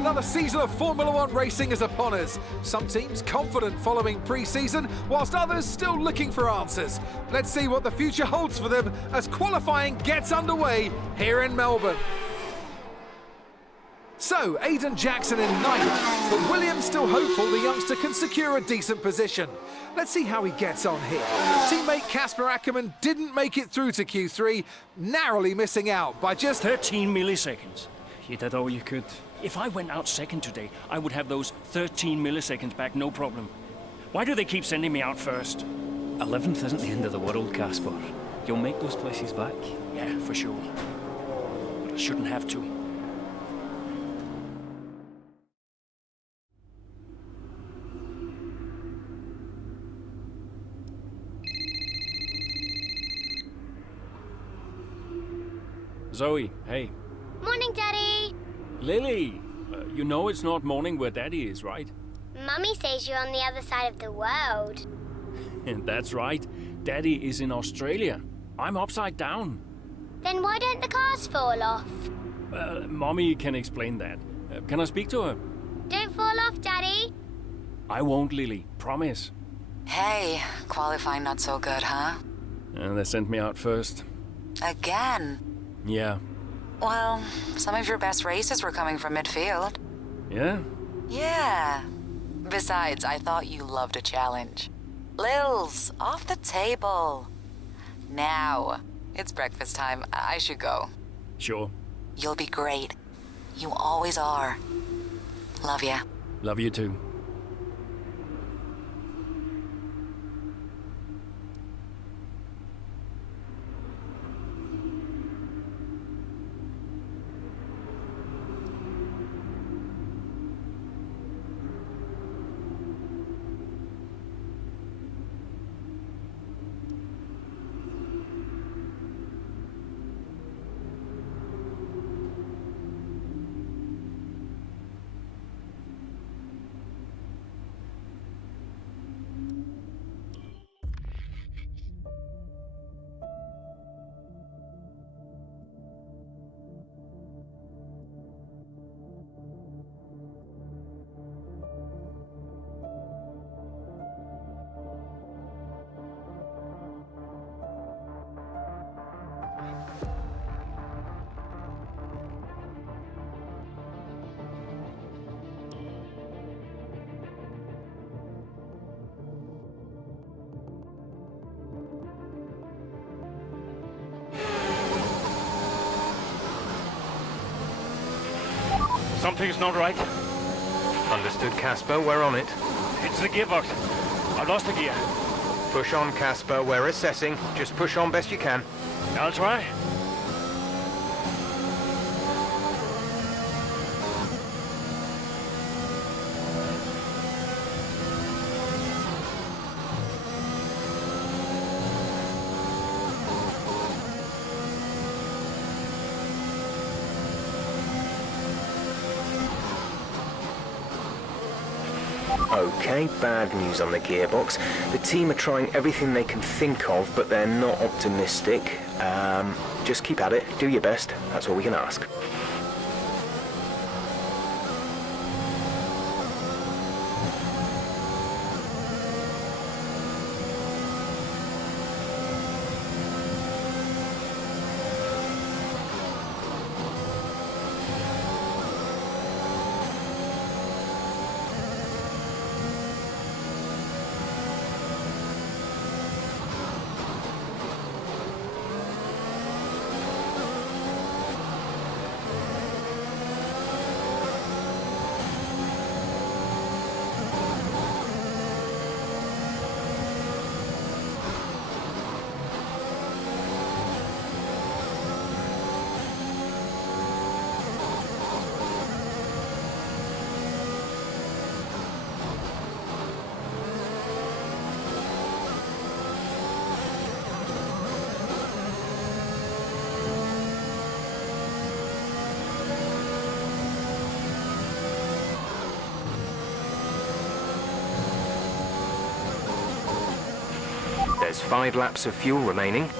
another season of Formula One racing is upon us. Some teams confident following pre-season, whilst others still looking for answers. Let's see what the future holds for them as qualifying gets underway here in Melbourne. So, Aiden Jackson in ninth, but Williams still hopeful the youngster can secure a decent position. Let's see how he gets on here. Teammate Casper Ackerman didn't make it through to Q3, narrowly missing out by just 13 milliseconds. You did all you could. If I went out second today, I would have those 13 milliseconds back, no problem. Why do they keep sending me out first? 11th isn't the end of the world, Casper. You'll make those places back. Yeah, for sure. But I shouldn't have to. Zoe, hey. Morning, Daddy. Lily, you know it's not morning where Daddy is, right? Mummy says you're on the other side of the world. That's right. Daddy is in Australia. I'm upside down. Then why don't the cars fall off? Mommy can explain that. Can I speak to her? Don't fall off, Daddy. I won't, Lily. Promise. Hey, qualifying not so good, huh? They sent me out first. Again? Yeah. Well, some of your best races were coming from midfield. Yeah? Yeah. Besides, I thought you loved a challenge. Lils, off the table. Now, it's breakfast time. I should go. Sure. You'll be great. You always are. Love ya. Love you too. Something's not right. Understood, Casper. We're on it. It's the gearbox. I've lost the gear. Push on, Casper. We're assessing. Just push on best you can. I'll try. Okay, bad news on the gearbox. The team are trying everything they can think of, but they're not optimistic. Just keep at it, do your best. That's all we can ask. There's 5 laps of fuel remaining.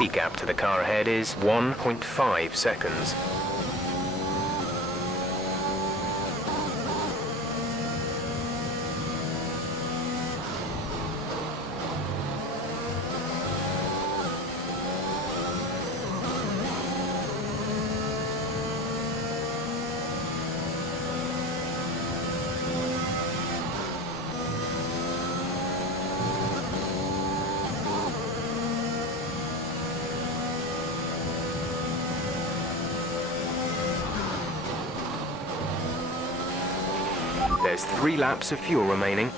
The gap to the car ahead is 1.5 seconds. There's 3 laps of fuel remaining.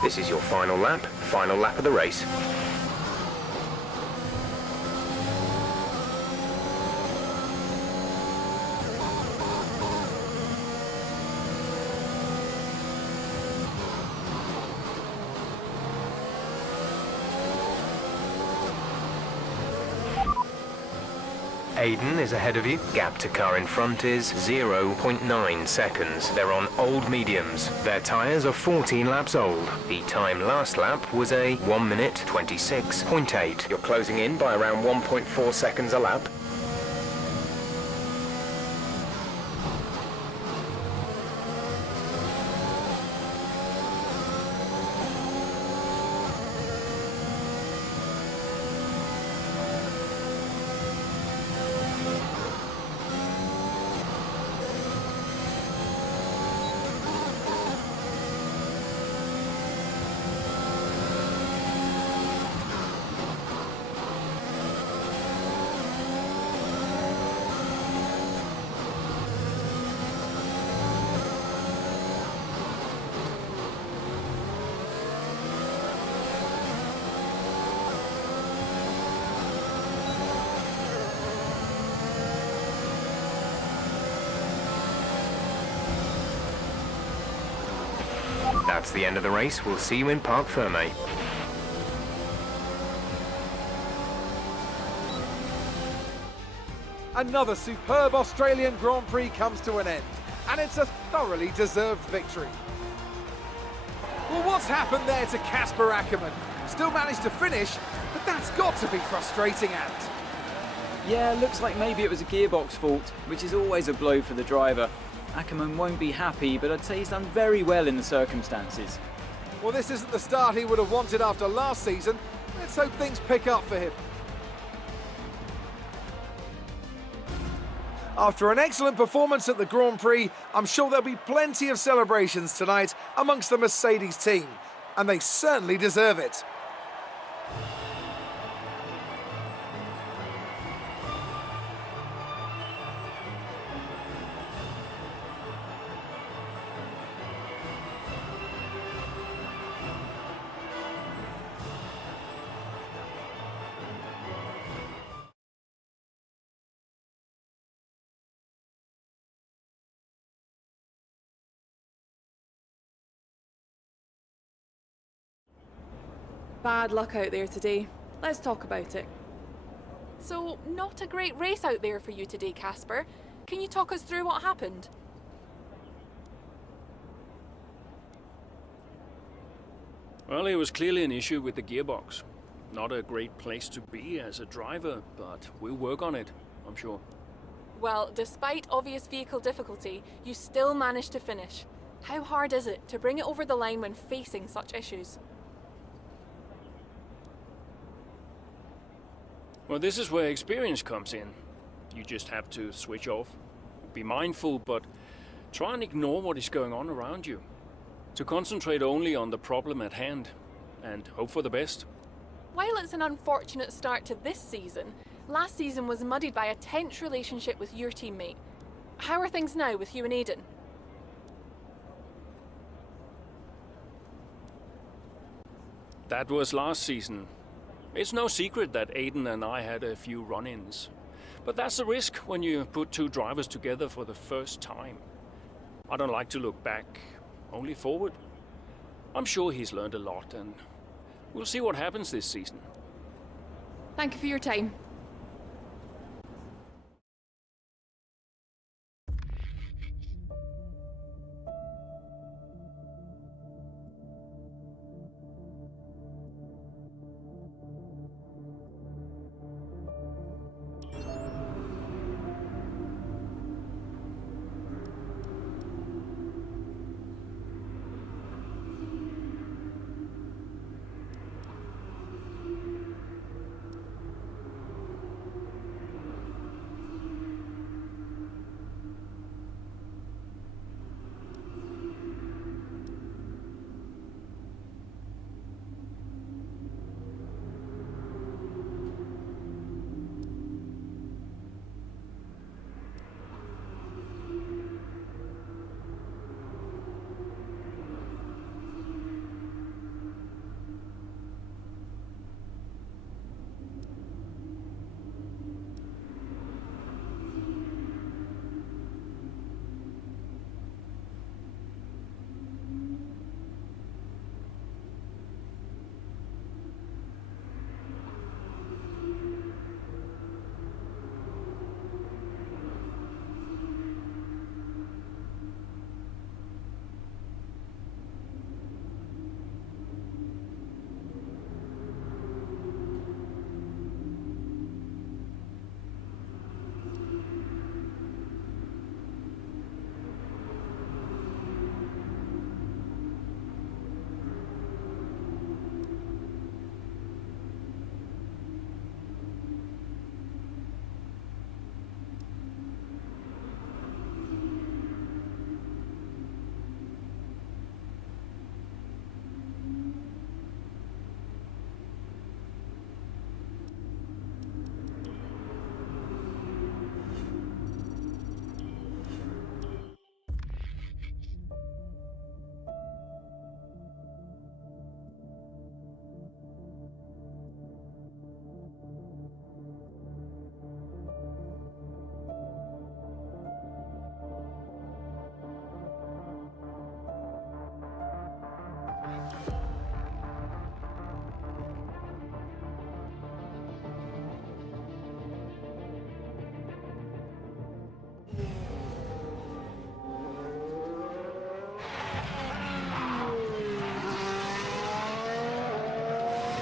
This is your final lap of the race. Aiden is ahead of you. Gap to car in front is 0.9 seconds. They're on old mediums. Their tyres are 14 laps old. The time last lap was a 1 minute 26.8. You're closing in by around 1.4 seconds a lap. That's the end of the race. We'll see you in Parc Fermé. Another superb Australian Grand Prix comes to an end, and it's a thoroughly deserved victory. Well, what's happened there to Casper Ackermann? Still managed to finish, but that's got to be frustrating, Ant. Yeah, looks like maybe it was a gearbox fault, which is always a blow for the driver. Ackermann won't be happy, but I'd say he's done very well in the circumstances. Well, this isn't the start he would have wanted after last season. Let's hope things pick up for him. After an excellent performance at the Grand Prix, I'm sure there'll be plenty of celebrations tonight amongst the Mercedes team, and they certainly deserve it. bad luck out there today. Let's talk about it. So, not a great race out there for you today, Casper. Can you talk us through what happened? Well, it was clearly an issue with the gearbox. Not a great place to be as a driver, but we'll work on it, I'm sure. Well, despite obvious vehicle difficulty, you still managed to finish. How hard is it to bring it over the line when facing such issues? Well, this is where experience comes in. You just have to switch off. Be mindful, but try and ignore what is going on around you. To concentrate only on the problem at hand, and hope for the best. While it's an unfortunate start to this season, last season was muddied by a tense relationship with your teammate. How are things now with you and Aiden? That was last season. It's no secret that Aiden and I had a few run-ins. But that's the risk when you put two drivers together for the first time. I don't like to look back, only forward. I'm sure he's learned a lot, and we'll see what happens this season. Thank you for your time.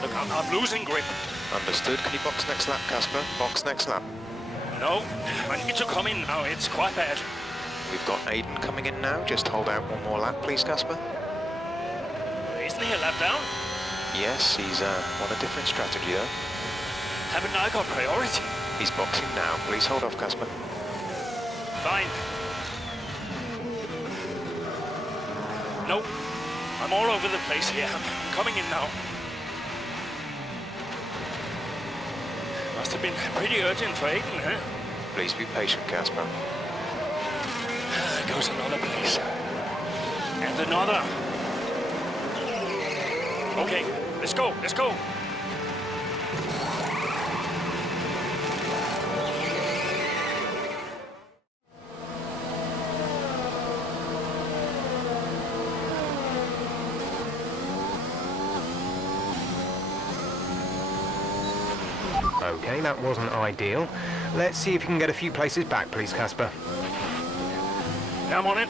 Look, I'm losing grip. Understood. Can you box next lap, Casper? Box next lap. No, I need to come in now. It's quite bad. We've got Aiden coming in now. Just hold out one more lap, please, Casper. Isn't he a lap down? Yes, he's on a different strategy, though. Haven't I got priority? He's boxing now. Please hold off, Casper. Fine. No, I'm all over the place here. I'm coming in now. Must have been pretty urgent for Aiden, huh? Please be patient, Casper. There goes another place. And another. Okay, let's go, let's go. Okay, that wasn't ideal. Let's see if you can get a few places back, please, Casper. I'm on it.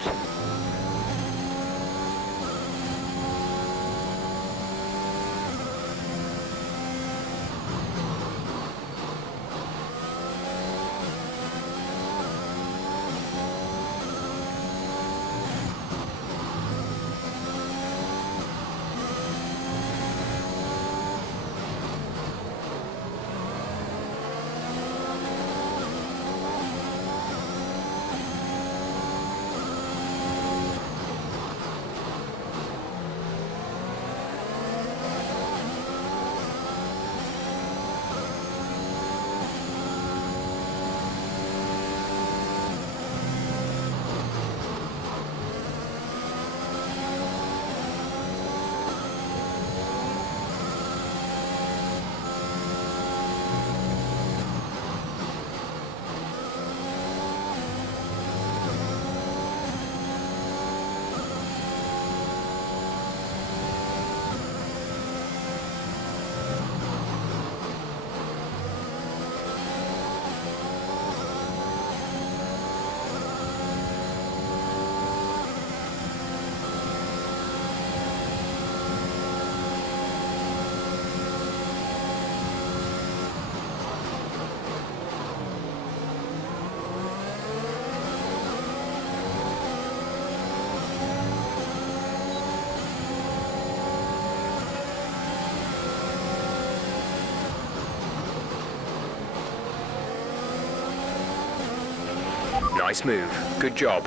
Nice move. Good job.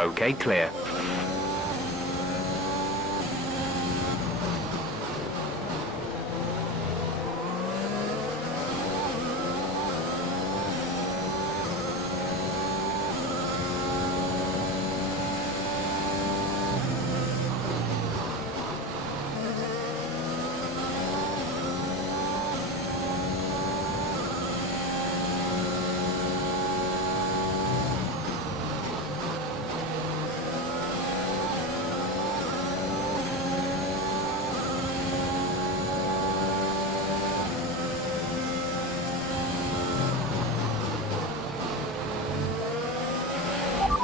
Okay, clear.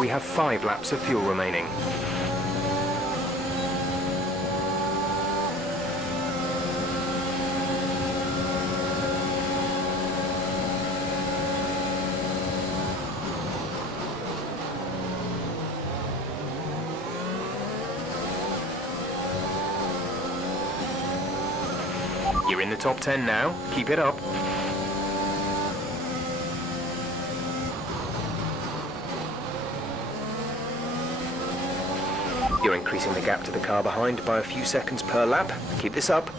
We have 5 laps of fuel remaining. You're in the top 10 now. Keep it up. You're increasing the gap to the car behind by a few seconds per lap. Keep this up.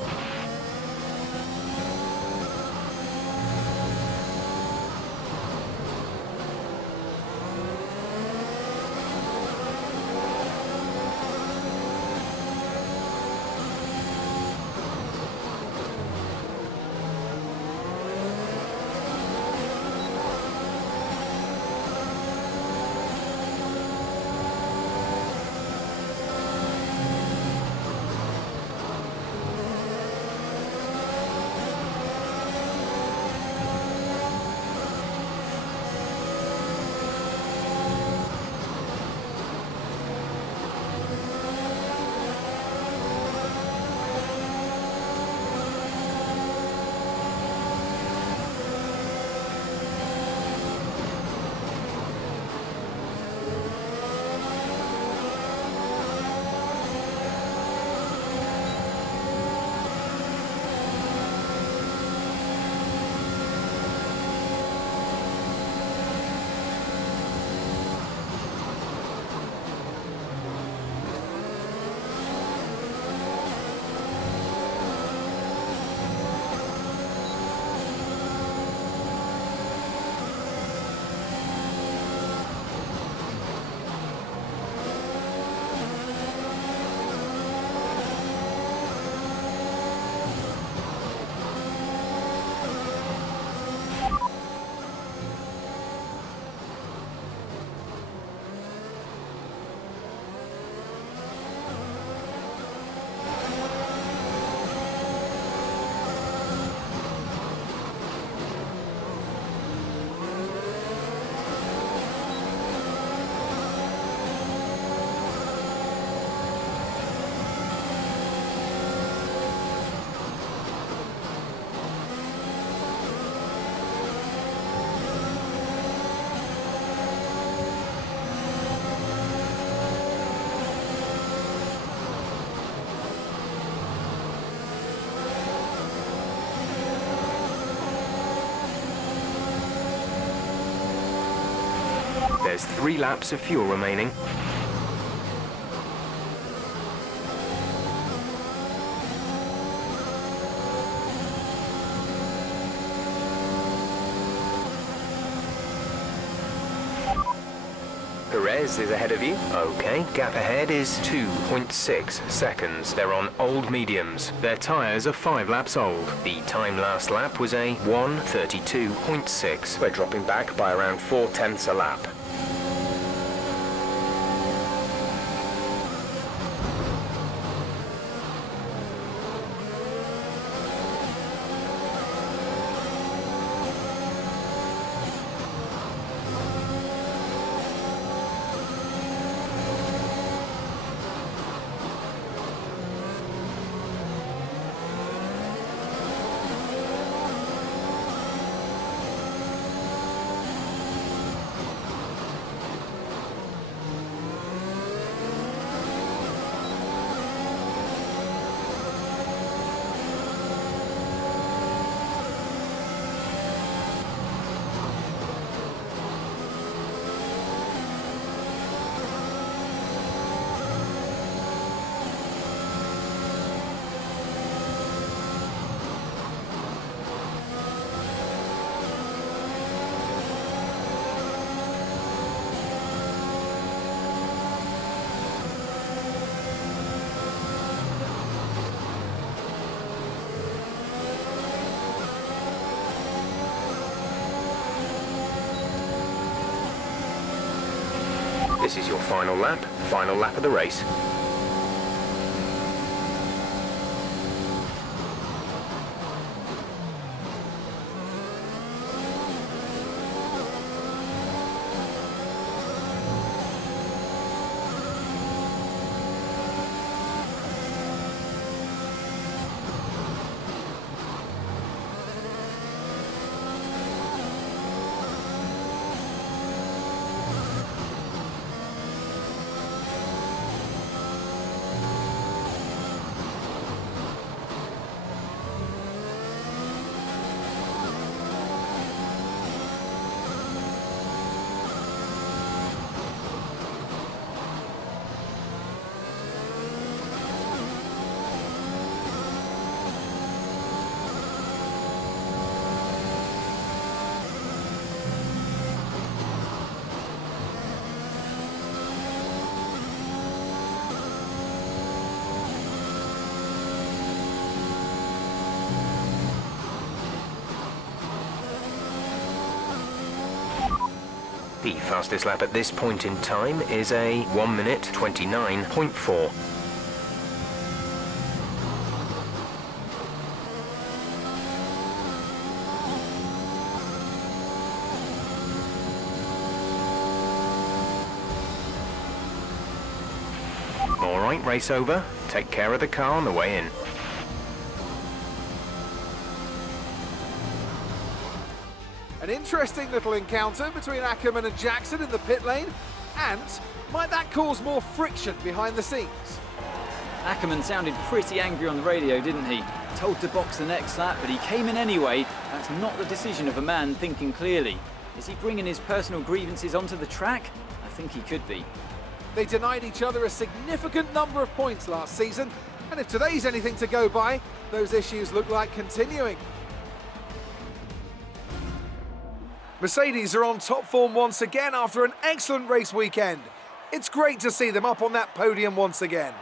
There's 3 laps of fuel remaining. Perez is ahead of you. Okay, gap ahead is 2.6 seconds. They're on old mediums. Their tyres are 5 laps old. The time last lap was a 1:32.6. We're dropping back by around 4/10 a lap. This is your final lap of the race. The fastest lap at this point in time is a 1:29.4. All right, race over. Take care of the car on the way in. An interesting little encounter between Ackerman and Jackson in the pit lane, and might that cause more friction behind the scenes? Ackerman sounded pretty angry on the radio, didn't he? Told to box the next lap, but he came in anyway. That's not the decision of a man thinking clearly. Is he bringing his personal grievances onto the track? I think he could be. They denied each other a significant number of points last season, and if today's anything to go by, those issues look like continuing. Mercedes are on top form once again after an excellent race weekend. It's great to see them up on that podium once again.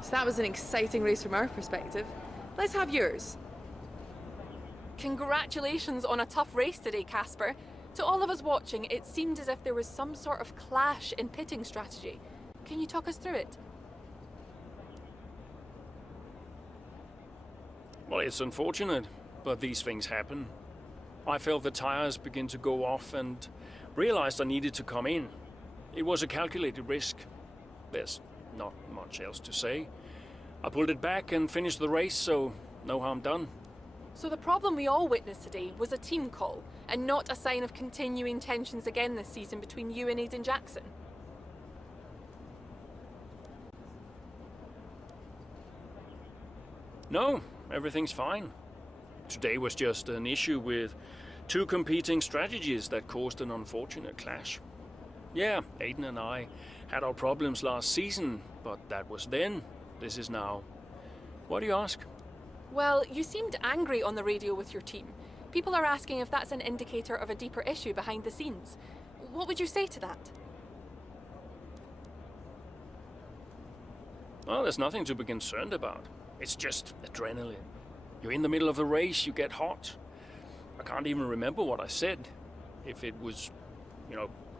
So that was an exciting race from our perspective. Let's have yours. Congratulations on a tough race today, Casper. To all of us watching, it seemed as if there was some sort of clash in pitting strategy. Can you talk us through it? Well, it's unfortunate, but these things happen. I felt the tires begin to go off and realized I needed to come in. It was a calculated risk. There's not much else to say. I pulled it back and finished the race, so no harm done. So the problem we all witnessed today was a team call, and not a sign of continuing tensions again this season between you and Aiden Jackson. No, everything's fine. Today was just an issue with two competing strategies that caused an unfortunate clash. Yeah, Aiden and I had our problems last season, but that was then. This is now. Why do you ask? Well, you seemed angry on the radio with your team. People are asking if that's an indicator of a deeper issue behind the scenes. What would you say to that? Well, there's nothing to be concerned about. It's just adrenaline. You're in the middle of a race, you get hot. I can't even remember what I said. If it was,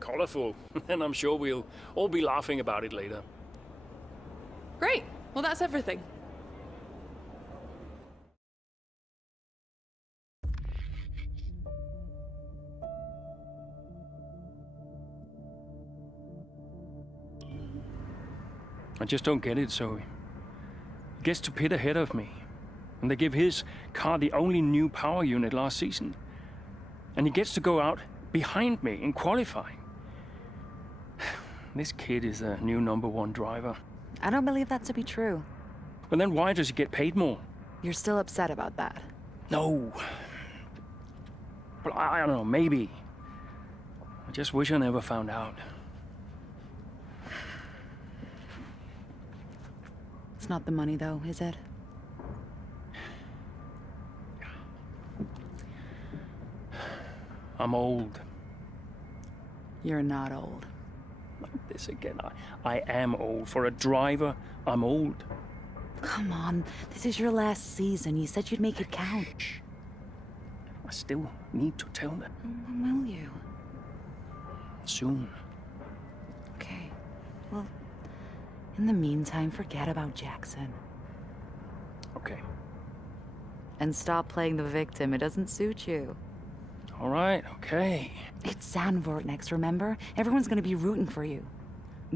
colorful, then I'm sure we'll all be laughing about it later. Great. Well, that's everything. I just don't get it, Zoe. He gets to pit ahead of me, and they give his car the only new power unit last season. And he gets to go out behind me in qualifying. This kid is the new #1 driver. I don't believe that to be true. But then why does he get paid more? You're still upset about that. No. But I don't know, maybe. I just wish I never found out. It's not the money, though, is it? I'm old. You're not old. Not this again. I am old. For a driver, I'm old. Come on, this is your last season. You said you'd make it count. I still need to tell them. When will you? Soon. Okay. Well, in the meantime, forget about Jackson. Okay. And stop playing the victim. It doesn't suit you. All right, okay. It's Zandvoort next, remember? Everyone's gonna be rooting for you.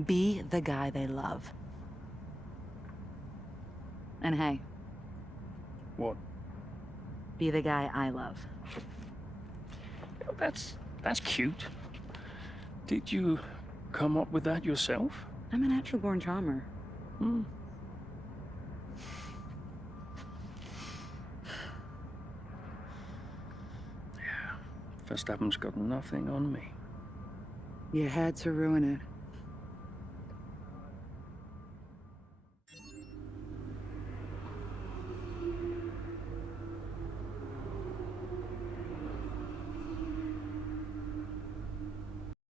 Be the guy they love. And hey. What? Be the guy I love. That's cute. Did you come up with that yourself? I'm a natural-born charmer. Yeah. Verstappen's got nothing on me. You had to ruin it.